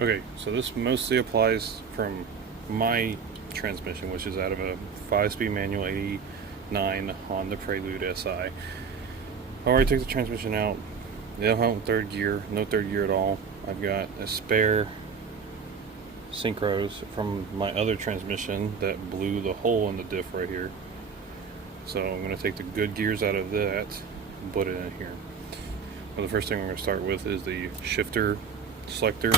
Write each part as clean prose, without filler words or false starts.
Okay, so this mostly applies from my transmission, which is out of a 5-speed manual 89 Honda Prelude SI. I already took the transmission out. They don't have third gear, no third gear at all. I've got a spare synchros from my other transmission that blew the hole in the diff right here. So I'm going to take the good gears out of that and put it in here. Well, the first thing we're going to start with is the shifter selector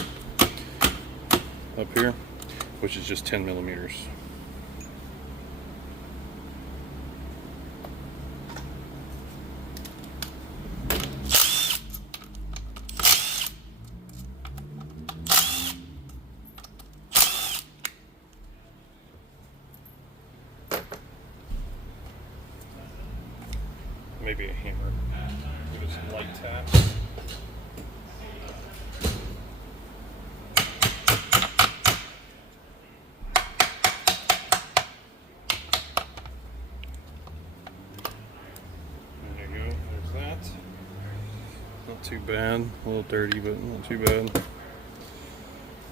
up here, which is just 10 millimeters. Maybe a hammer. Give it some light taps. There you go. There's that. Not too bad. A little dirty, but not too bad.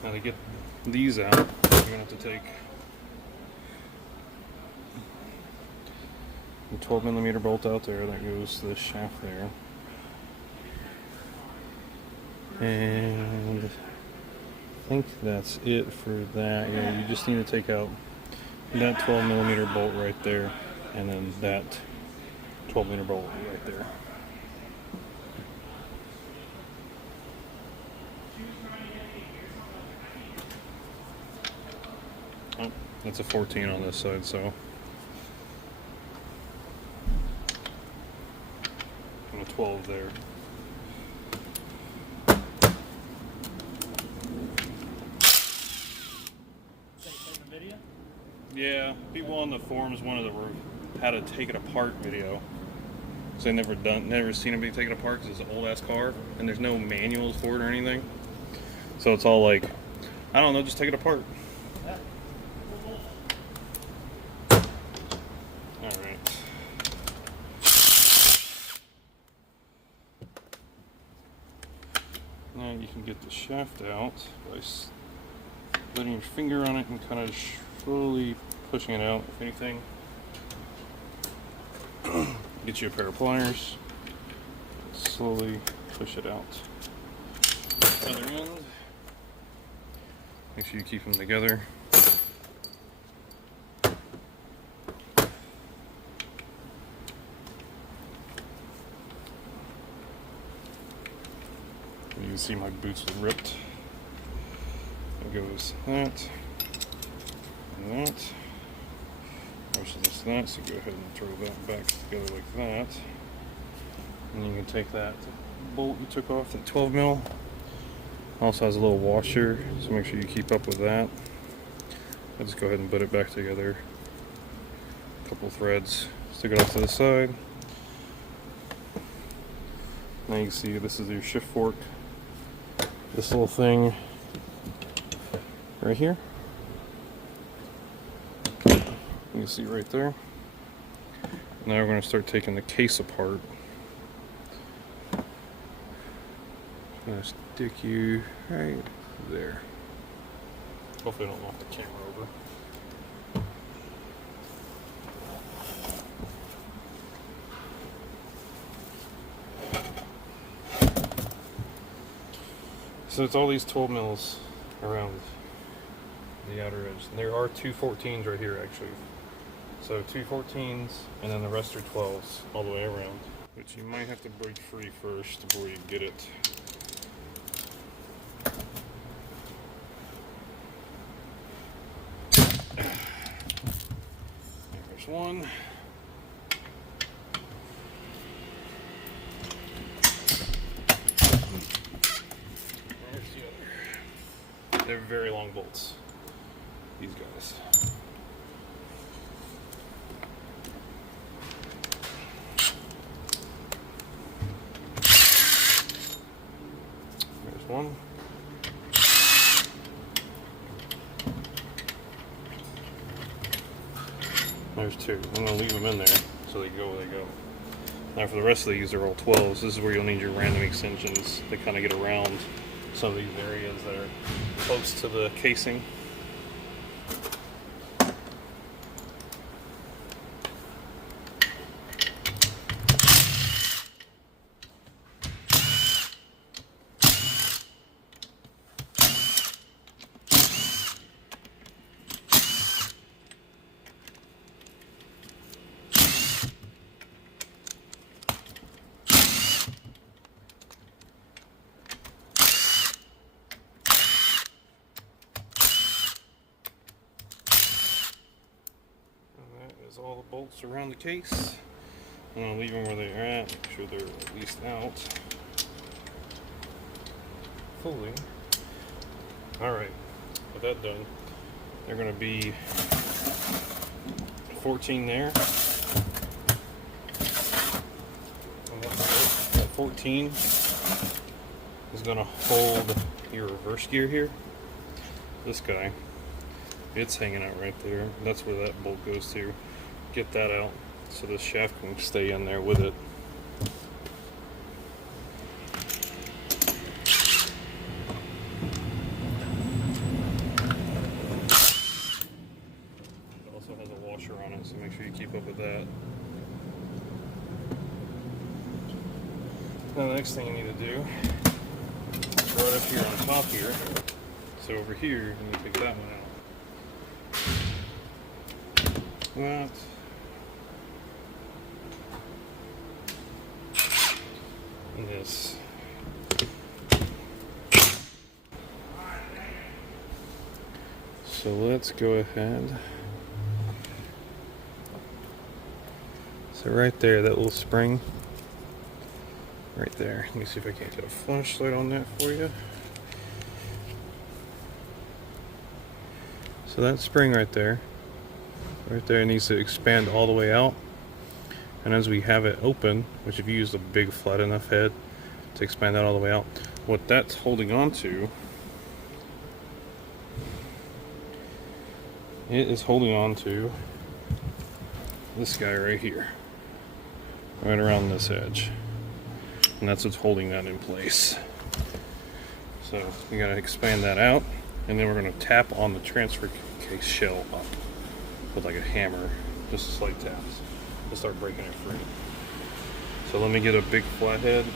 Now to get these out, we're going to have to take the 12 millimeter bolt out there that goes to the shaft there, and I think that's it for that. Yeah, you just need to take out that 12 millimeter bolt right there, and then that 12 millimeter bolt right there. Oh, that's a 14 on this side, so. And a 12 there. Yeah, people on the forums wanted to how to take it apart video. Cause they never seen anybody take it apart because it's an old ass car and there's no manuals for it or anything. So it's all like, I don't know, just take it apart. Alright. Now you can get the shaft out by letting your finger on it and kind of slowly pushing it out. If anything, get you a pair of pliers, slowly push it out. Other end, make sure you keep them together. You can see my boots are ripped. It goes that and that. Versus this that, so go ahead and throw that back together like that. And you can take that bolt you took off, that 12 mil. Also has a little washer, so make sure you keep up with that. I'll just go ahead and put it back together. A couple threads, stick it off to the side. Now you can see this is your shift fork. This little thing right here. You can see right there. Now we're going to start taking the case apart. I'm going to stick you right there. Hopefully I don't knock the camera over. So it's all these 12 mils around the outer edge. And there are two 14s right here actually. So two 14s and then the rest are 12s all the way around. But you might have to break free first before you get it. There's one. There's the other. They're very long bolts, these guys. There's one. There's two. I'm going to leave them in there so they go where they go. Now for the rest of these, they're all 12s. This is where you'll need your random extensions to kind of get around some of these areas that are close to the casing. All the bolts around the case. I'm going to leave them where they are at, make sure they're at least out fully. Alright, with that done, they're going to be 14 there. And that 14 is going to hold your reverse gear here. This guy, it's hanging out right there. That's where that bolt goes to. Get that out so this shaft can stay in there with it. It also has a washer on it, so make sure you keep up with that. Now the next thing you need to do is right up here on top here. So over here, you need to take that one out. That. This. So let's go ahead. So right there, that little spring, right there. Let me see if I can't get a flashlight on that for you. So that spring right there needs to expand all the way out. And as we have it open, which if you use a big flat enough head to expand that all the way out, what that's holding on to, it is holding on to this guy right here, right around this edge. And that's what's holding that in place. So we gotta expand that out, and then we're gonna tap on the transfer case shell up with like a hammer, just slight taps. To start breaking it free. So let me get a big flathead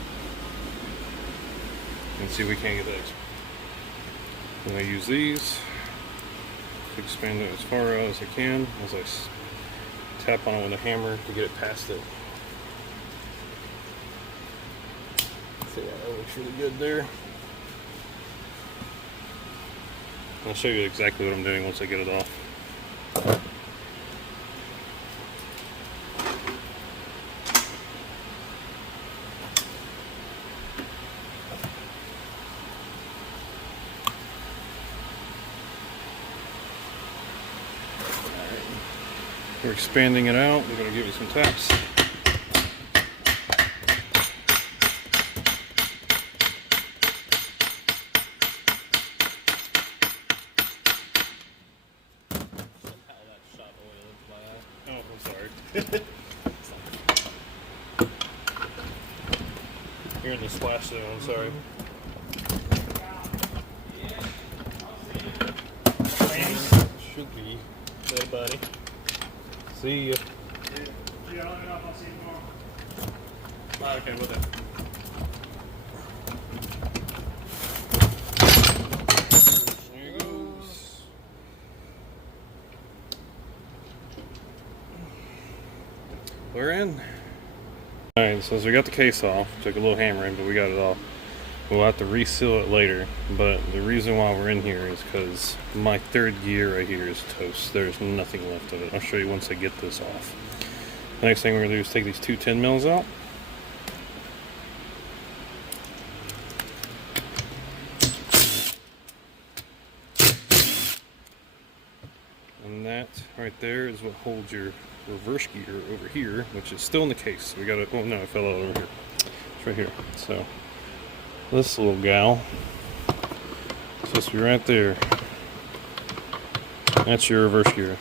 and see if we can't get that. I'm going to use these to expand it as far out as I can as I tap on it with a hammer to get it past it. So yeah, that looks really good there. I'll show you exactly what I'm doing once I get it off. We're expanding it out. We're going to give it some taps. Oh, I'm sorry. You're in the splash zone, I'm sorry. Should be. Hey, buddy. See ya. Yeah, let me know if I'll see you tomorrow. Okay, with it. There he goes. We're in. Alright, so as we got the case off, took a little hammering, but we got it off. We'll have to reseal it later, but the reason why we're in here is because my third gear right here is toast. There's nothing left of it. I'll show you once I get this off. The next thing we're going to do is take these two 10 mils out. And that right there is what holds your reverse gear over here, which is still in the case. We got it. Oh no, it fell out over here. It's right here. So this little gal is supposed to be right there. That's your reverse gear.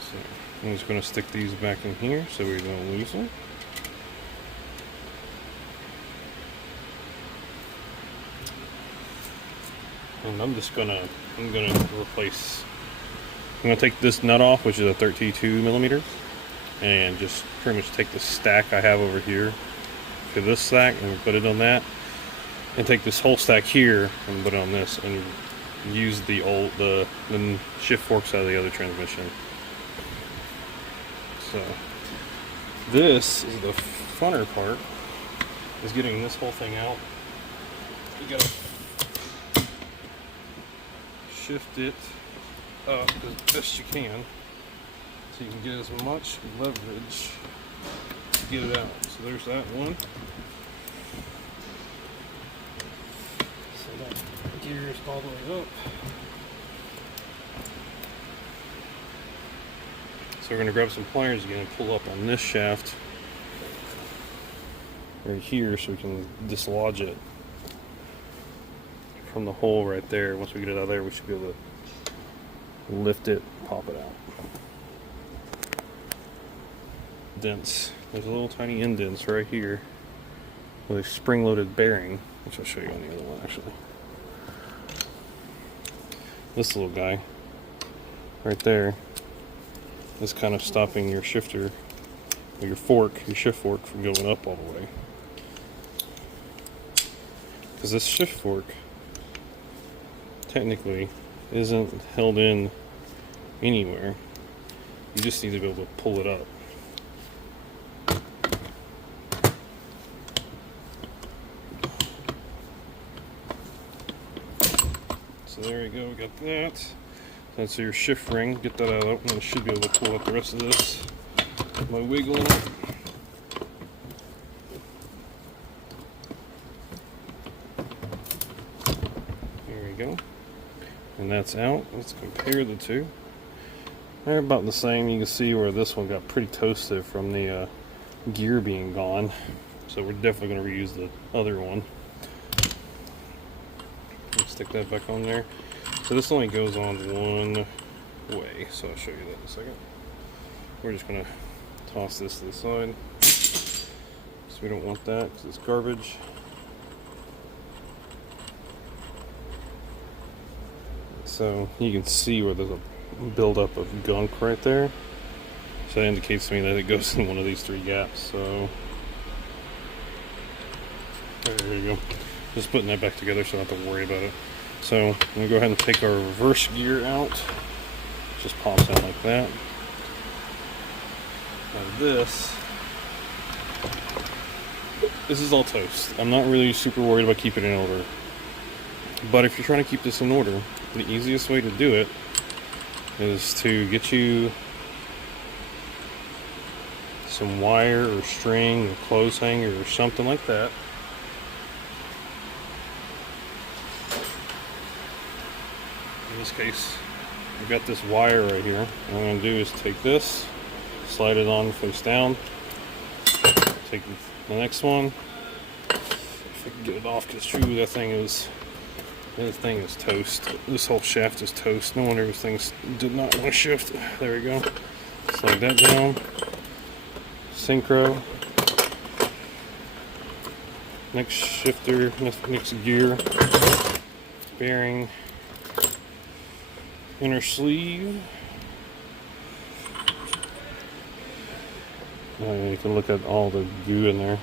So I'm just going to stick these back in here so we don't lose them. And I'm gonna replace, I'm gonna take this nut off, which is a 32 millimeters, and just pretty much take the stack I have over here for this stack and put it on that, and take this whole stack here and put it on this, and use the shift forks out of the other transmission. So this is the funner part, is getting this whole thing out. You gotta shift it up as best you can so you can get as much leverage to get it out. So there's that one. So that gear is all the way up. So we're going to grab some pliers again and pull up on this shaft right here so we can dislodge it from the hole right there. Once we get it out of there, we should be able to lift it, pop it out. Dents. There's a little tiny indents right here with a spring-loaded bearing, which I'll show you on the other one actually. This little guy right there is kind of stopping your shifter, or your shift fork from going up all the way. Because this shift fork technically isn't held in anywhere. You just need to be able to pull it up. So there you go, we got that. That's your shift ring. Get that out, and I should be able to pull out the rest of this by wiggling it. There we go. And that's out. Let's compare the two. They're about the same. You can see where this one got pretty toasted from the gear being gone. So we're definitely going to reuse the other one. Let's stick that back on there. So this only goes on one way, so I'll show you that in a second. We're just going to toss this to the side. So we don't want that because it's garbage. So you can see where there's a buildup of gunk right there. So that indicates to me that it goes in one of these three gaps. So there you go. Just putting that back together so I don't have to worry about it. So I'm going to go ahead and take our reverse gear out. It just pops out like that. Now this is all toast. I'm not really super worried about keeping it in order. But if you're trying to keep this in order, the easiest way to do it is to get you some wire or string or clothes hanger or something like that. In this case, I've got this wire right here. What I'm going to do is take this, slide it on face down, take the next one. If I can get it off, because true, this thing is toast. This whole shaft is toast. No wonder these things did not want to shift. There we go. Slide that down. Synchro. Next shifter, next gear. Bearing. Inner sleeve. You can look at all the goo in there.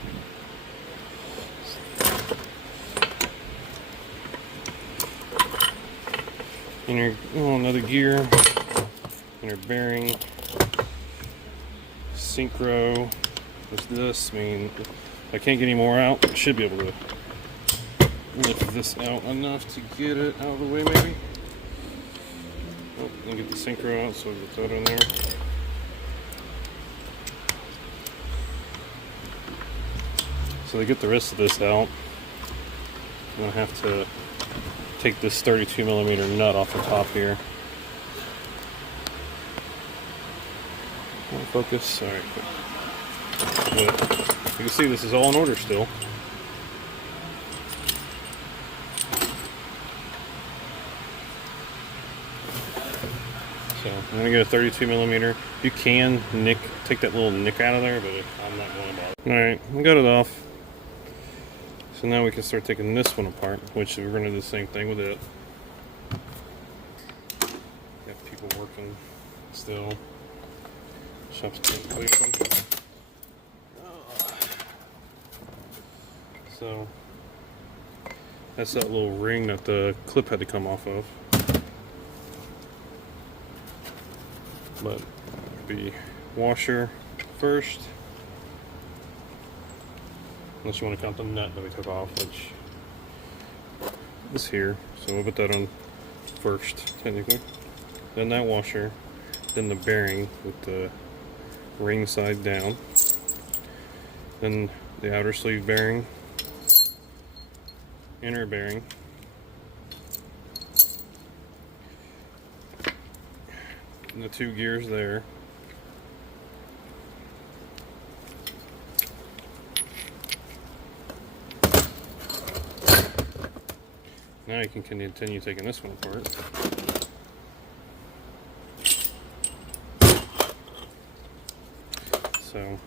Another gear, inner bearing, synchro. There's this. I mean, if I can't get any more out, I should be able to lift this out enough to get it out of the way, maybe. Oh, and get the synchro out, so get that in there. So to get the rest of this out, I'm gonna have to take this 32 millimeter nut off the top here. Focus. All right. But you can see this is all in order still. So I'm gonna get a 32 millimeter. You can take that little nick out of there, but I'm not going to bother. Alright, we got it off. So now we can start taking this one apart, which we're gonna do the same thing with it. Got people working still. Shop's completely open. So that's that little ring that the clip had to come off of. But the washer first, unless you want to count the nut that we took off, which is here. So we'll put that on first, technically. Then that washer, then the bearing with the ring side down, then the outer sleeve bearing, inner bearing, and the 2 gears there. Now you can continue taking this one apart. So,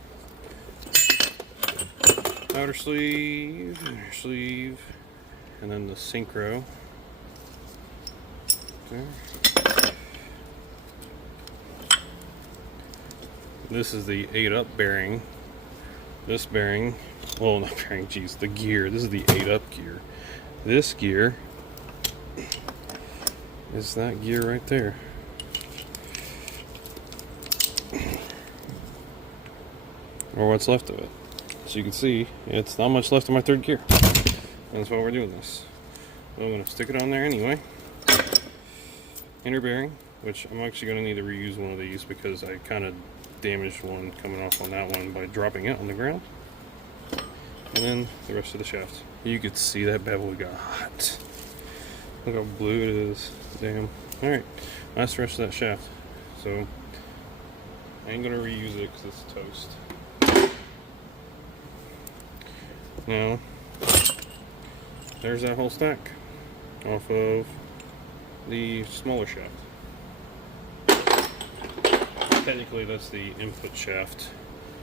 outer sleeve, inner sleeve, and then the synchro. Okay. This is the 8-up bearing. This bearing, well, not bearing, geez, the gear. This is the 8-up gear. This gear is that gear right there. Or what's left of it. So you can see, it's not much left of my 3rd gear. That's why we're doing this. I'm going to stick it on there anyway. Inner bearing, which I'm actually going to need to reuse one of these because I kind of damaged one coming off on that one by dropping it on the ground. And then the rest of the shaft. You could see that bevel got hot. Look how blue it is. Damn. Alright, that's the rest of that shaft. So, I ain't going to reuse it because it's toast. Now, there's that whole stack off of the smaller shaft. Technically, that's the input shaft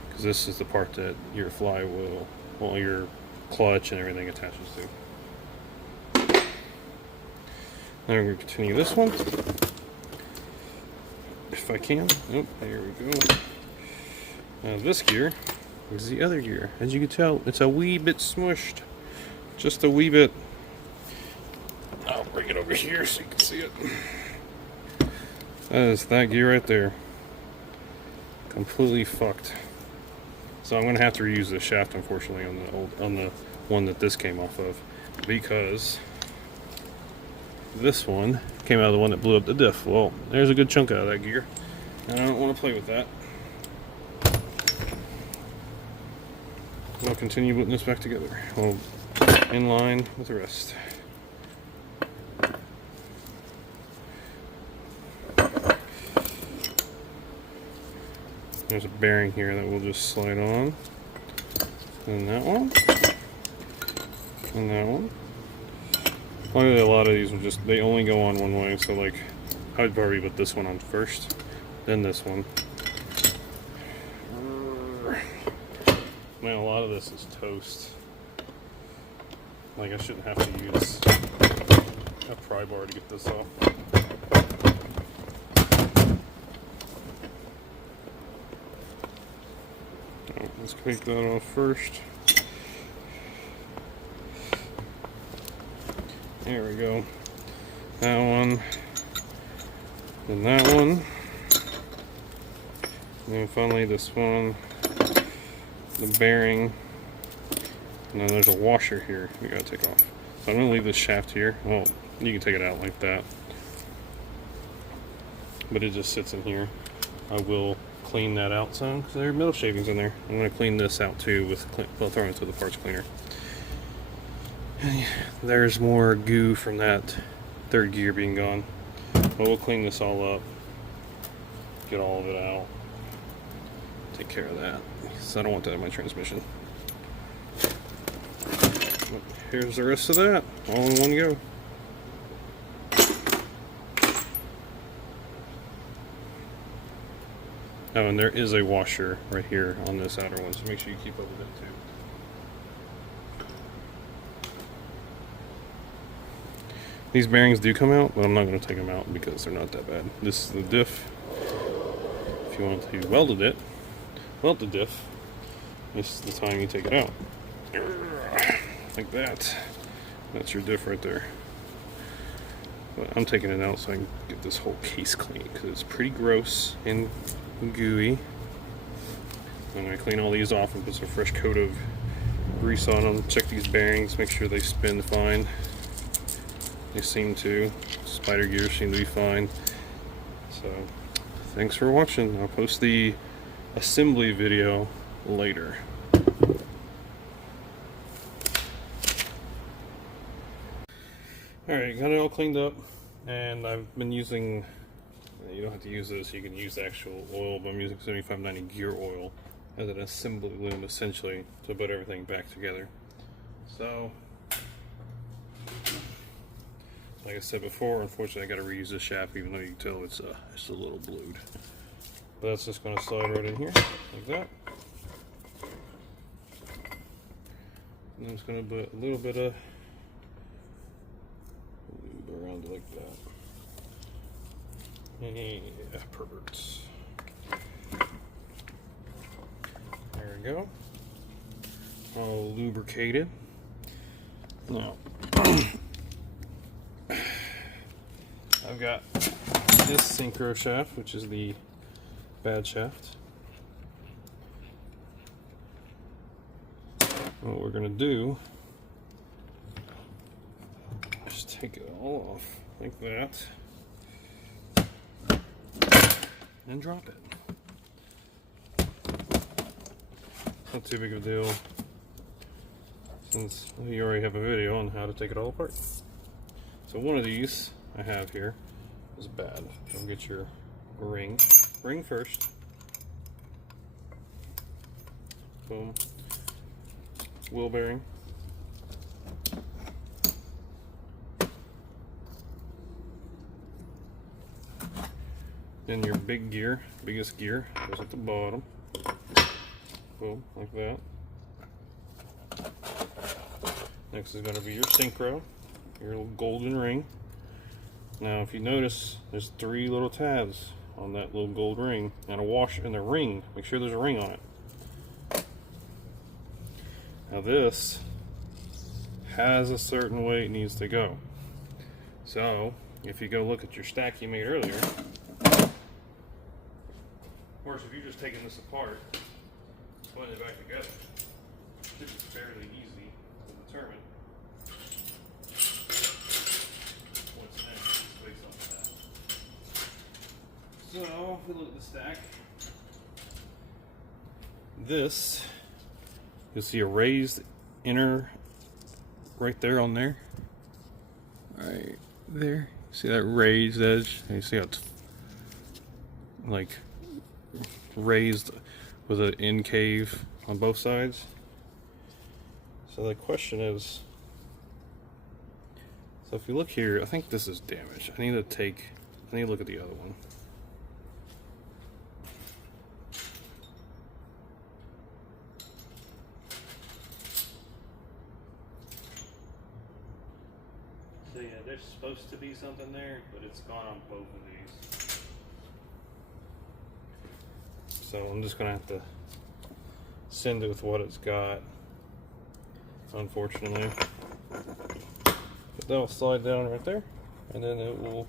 because this is the part that your flywheel, well, your clutch and everything attaches to. Now we're going to continue this one. If I can. Oh, there we go. Now this gear is the other gear. As you can tell, it's a wee bit smushed. Just a wee bit. I'll bring it over here so you can see it. That is that gear right there. Completely fucked. So I'm going to have to reuse the shaft, unfortunately, on the one that this came off of, because this one came out of the one that blew up the diff. Well, there's a good chunk out of that gear, and I don't want to play with that. I'll continue putting this back together. Well, in line with the rest. There's a bearing here that we'll just slide on. And that one. And that one. Only a lot of these will just, they only go on one way. So like, I'd probably put this one on first. Then this one. Man, a lot of this is toast. Like, I shouldn't have to use a pry bar to get this off. Let's take that off first. There we go. That one. Then that one. And then finally this one. The bearing. And then there's a washer here we gotta take off. So I'm gonna leave this shaft here. Well, you can take it out like that. But it just sits in here. I will clean that out some because there are metal shavings in there. I'm going to clean this out too with throw it into the parts cleaner. And there's more goo from that 3rd gear being gone. But we'll clean this all up, get all of it out, take care of that because I don't want that in my transmission. But here's the rest of that, all in one go. Oh, and there is a washer right here on this outer one, so make sure you keep up with it too. These bearings do come out, but I'm not going to take them out because they're not that bad. This is the diff. If you want to weld the diff, this is the time you take it out. Like that. That's your diff right there. But I'm taking it out so I can get this whole case clean because it's pretty gross and gooey. I'm going to clean all these off and put some fresh coat of grease on them. Check these bearings, make sure they spin fine. They seem to. Spider gears seem to be fine. So, thanks for watching. I'll post the assembly video later. Alright, got it all cleaned up, and I've been using, you don't have to use this, you can use actual oil, but I'm using 7590 gear oil as an assembly lube essentially to put everything back together. So, like I said before, unfortunately I got to reuse this shaft, even though you can tell it's a little blued. But that's just going to slide right in here, like that. And I'm just going to put a little bit of lube around it like that. Yeah, perverts. There we go. All lubricated. Now, I've got this synchro shaft, which is the bad shaft. What we're going to do is take it all off like that and drop it. Not too big of a deal since you already have a video on how to take it all apart. So one of these I have here is bad. Don't get your ring first. Boom. Wheel bearing. Then your big gear, biggest gear, goes at the bottom. Boom, like that. Next is going to be your synchro, your little golden ring. Now, if you notice, there's 3 little tabs on that little gold ring, and a washer and a ring. Make sure there's a ring on it. Now, this has a certain way it needs to go. So, if you go look at your stack you made earlier, of course, if you're just taking this apart, putting it back together, it should be fairly easy to determine what's next based on that. So, if we look at the stack, this, you'll see a raised inner right there on there. Right there. See that raised edge? You see how it's like raised with an incave on both sides. So the question is, so if you look here, I think this is damaged. I need to look at the other one. So yeah, there's supposed to be something there, but it's gone on both of these. So I'm just gonna have to send it with what it's got, unfortunately. But that'll slide down right there, and then it will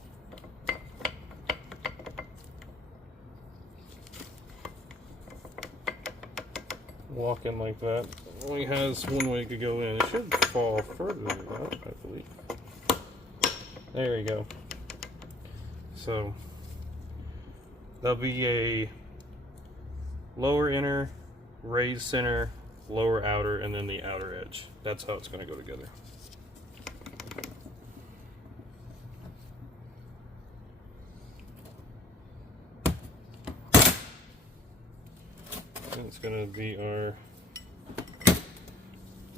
walk in like that. It only has one way to go in. It should fall further than that, I believe. There you go. So there'll be a lower inner, raised center, lower outer, and then the outer edge. That's how it's going to go together. And it's going to be our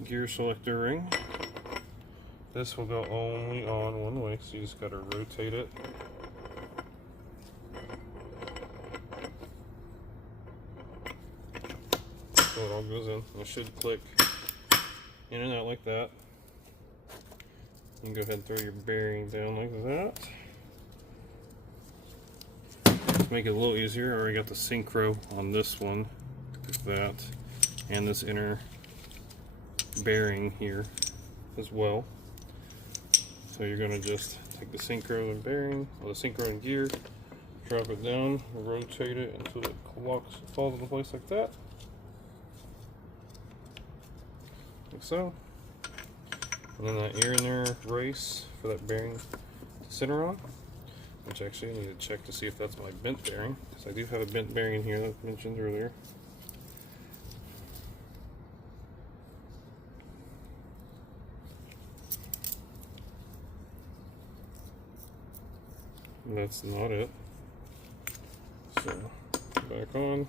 gear selector ring. This will go only on one way, so you just got to rotate it. so it all goes in. It should click in and out like that. You can go ahead and throw your bearing down like that. To make it a little easier, I already got the synchro on this one, like that, and this inner bearing here as well. So you're going to just take the synchro and bearing, or the synchro and gear, drop it down, rotate it until it falls into place like that. Like so. And then that ear in there race for that bearing to center on, which actually I need to check to see if that's my bent bearing, because I do have a bent bearing in here that I mentioned earlier. And that's not it. So, back on.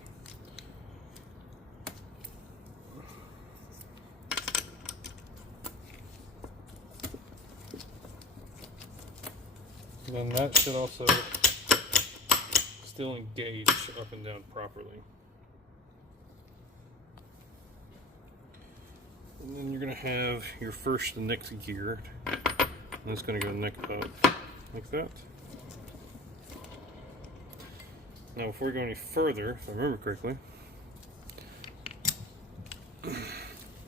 Then that should also still engage up and down properly. And then you're going to have your first next gear. And it's going to go neck up like that. Now before we go any further, if I remember correctly,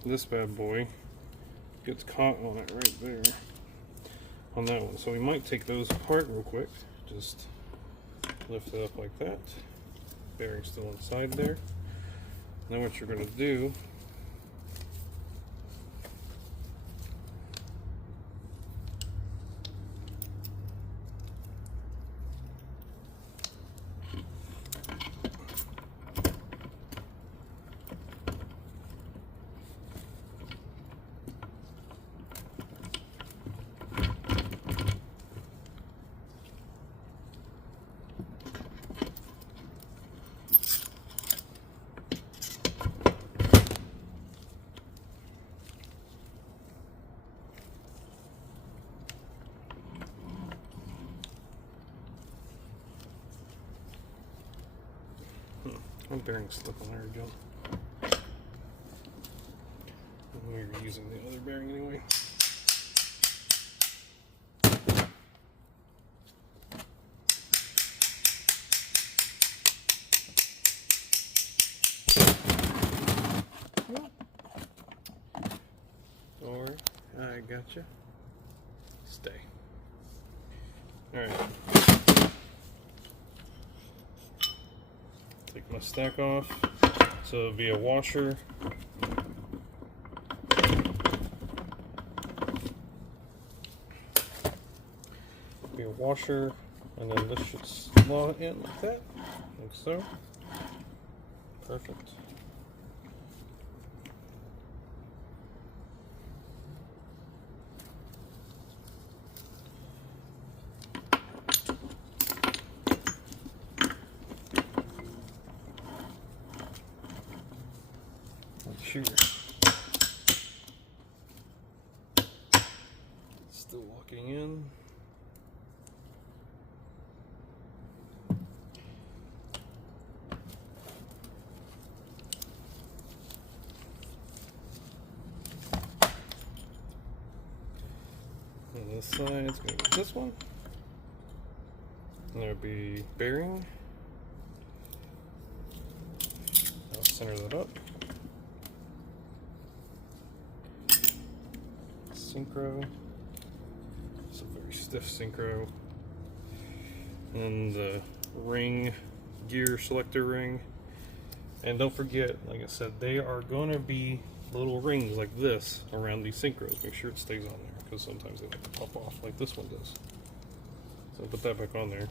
this bad boy gets caught on it right there. On that one. So we might take those apart real quick. Just lift it up like that. Bearing's still inside there. Now what you're going to do my bearing slip on there again. We're using the other bearing anyway. Or I gotcha. Stay. Alright. Take my stack off. So it'll be a washer. Be a washer, and then this should slot in like that. Like so. Perfect. Sure. Still locking in. And this side is going to be this one. And there'll be bearing. I'll center that up. Synchro. It's a very stiff synchro. And the ring, gear selector ring. And don't forget, like I said, they are going to be little rings like this around these synchros. Make sure it stays on there, because sometimes they like to pop off like this one does. So put that back on there.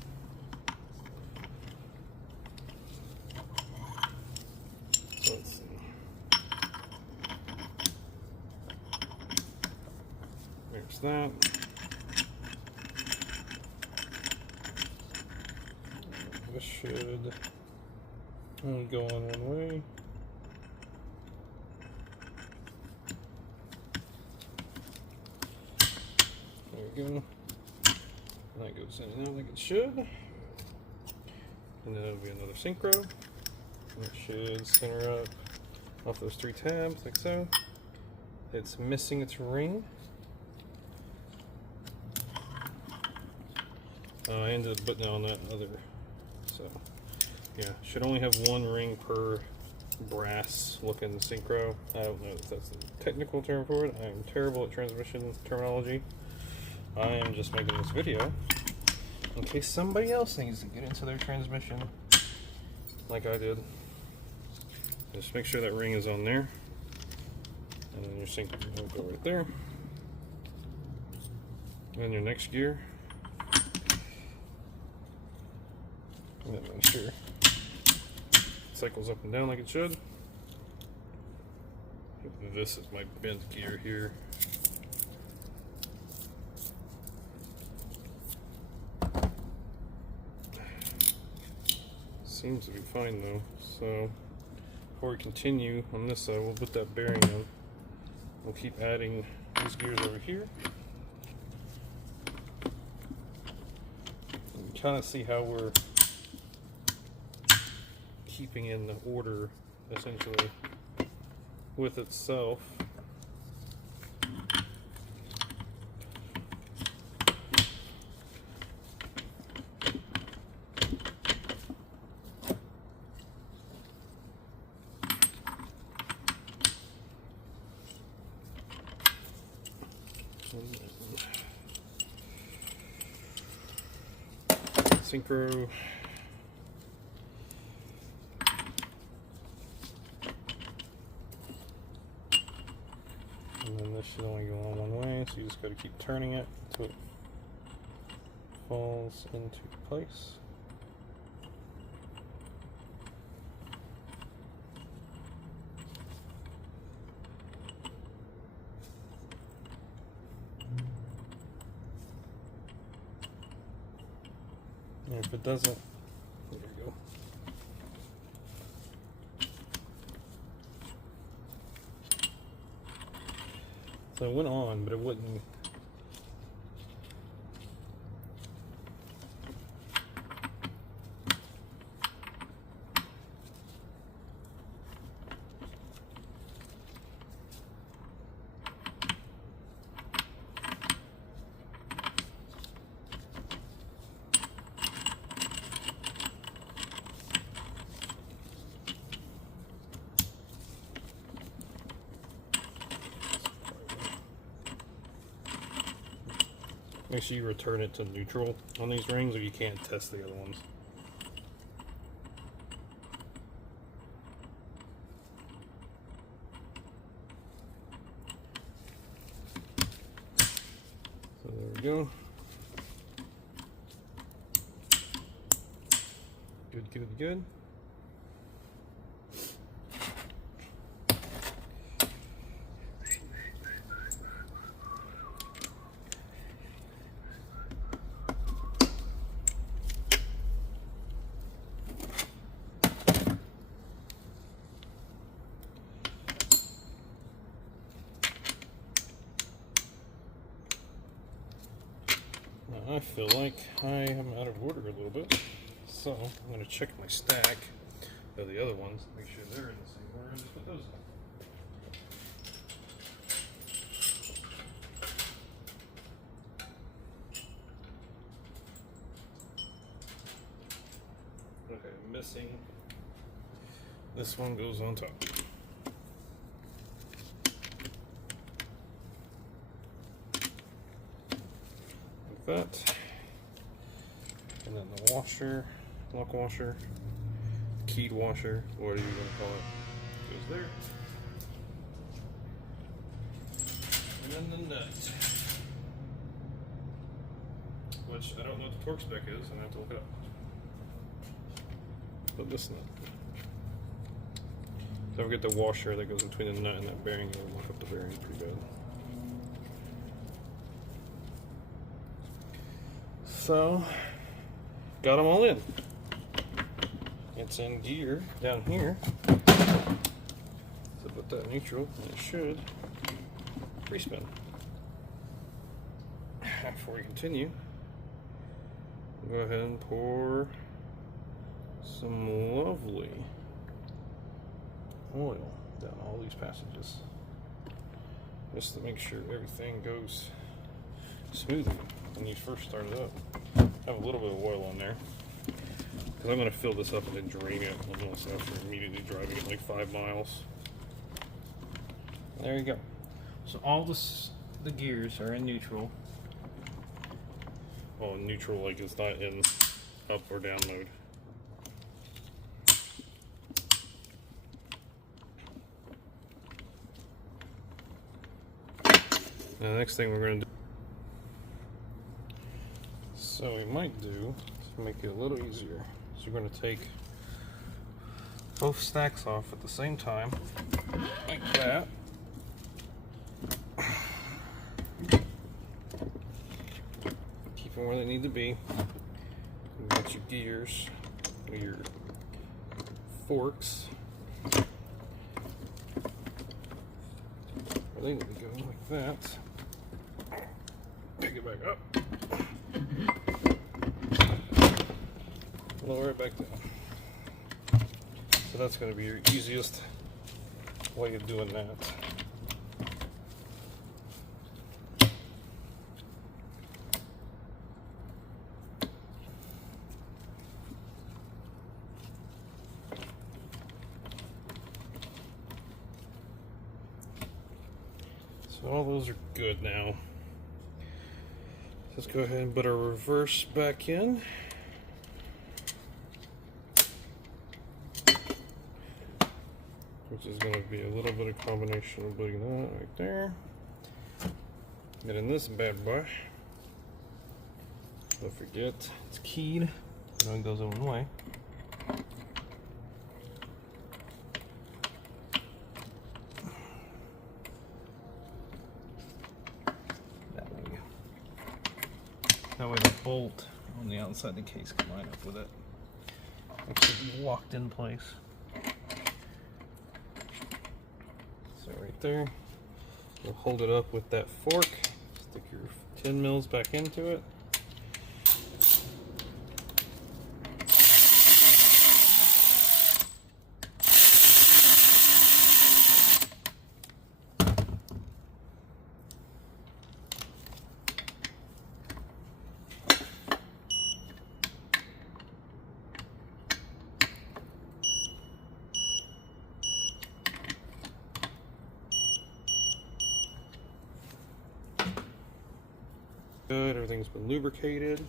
So let's see. There's that. This should go on one way. There we go. And that goes in and out like it should. And then it'll be another synchro. And it should center up off those 3 tabs, like so. It's missing its ring. I ended up putting on that other, so yeah, should only have 1 ring per brass looking synchro. I don't know if that's the technical term for it. I am terrible at transmission terminology. I am just making this video in case somebody else needs to get into their transmission like I did. Just make sure that ring is on there, and then your sync will go right there. And your next gear, and then make sure it cycles up and down like it should. This is my bent gear here. Seems to be fine though. So before we continue on this side, we'll put that bearing on. We'll keep adding these gears over here. You can kind of see how we're keeping in the order essentially with itself. Synchro. And then this should only go on one way, so you just got to keep turning it until it falls into place. And if it doesn't, there we go. So it went on, but it wouldn't. Make sure you return it to neutral on these rings, or you can't test the other ones. So there we go. Good, good, good. I feel like I am out of order a little bit, so I'm going to check my stack of the other ones, make sure they're in the same order, and just put those in. Okay, missing. This one goes on top. That, and then the washer, lock washer, keyed washer, whatever you want to call it, goes there. And then the nut, which I don't know what the torque spec is, and I have to look it up. But this nut. Don't forget the washer that goes between the nut and that bearing. You look up the bearing pretty good. So, got them all in. It's in gear down here. So put that neutral, and it should free-spin. Before we continue, go ahead and pour some lovely oil. down all these passages, just to make sure everything goes smoothly when you first start it up. I have a little bit of oil on there because I'm going to fill this up and then drain it almost after immediately driving it like 5 miles. There you go. So all the gears are in neutral. Well, neutral, like it's not in up or down mode. And the next thing we're going to do, so we might do to make it a little easier, so we're going to take both stacks off at the same time, like that. Keep them where they need to be. You got your gears, your forks, where they need to go, like that. Pick it back up. Lower it back down. So that's going to be your easiest way of doing that. So all those are good now. Let's go ahead and put our reverse back in. Which is going to be a little bit of combination of putting that right there. And in this bad boy, don't forget it's keyed. No, it goes one way. That way the bolt on the outside of the case can line up with it. It should be locked in place. So right there, you'll hold it up with that fork, stick your 10 mils back into it. Good, everything's been lubricated.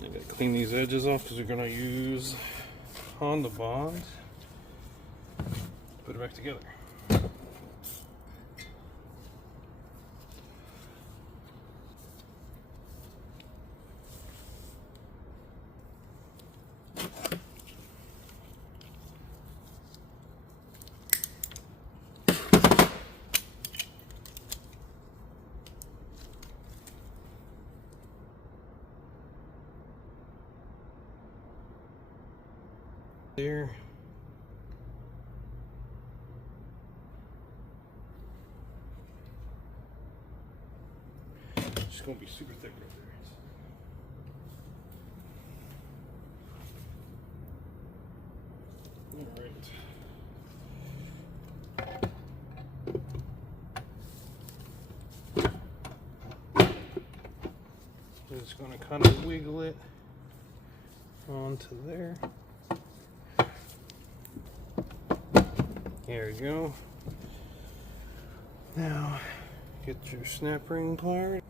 I gotta clean these edges off because we're gonna use Honda Bond. Put it back together. There. It's just gonna be super thick right there. All right. Just gonna kind of wiggle it onto there. There we go. Now, get your snap ring pliers.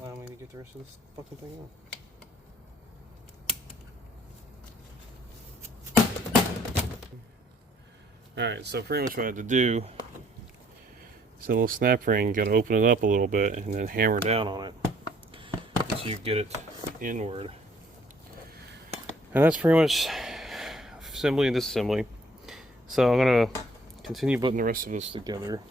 Allow me to get the rest of this fucking thing off. Alright, so pretty much what I had to do is a little snap ring, you gotta open it up a little bit and then hammer down on it. So you get it inward. And that's pretty much assembly and disassembly. So I'm going to continue putting the rest of this together.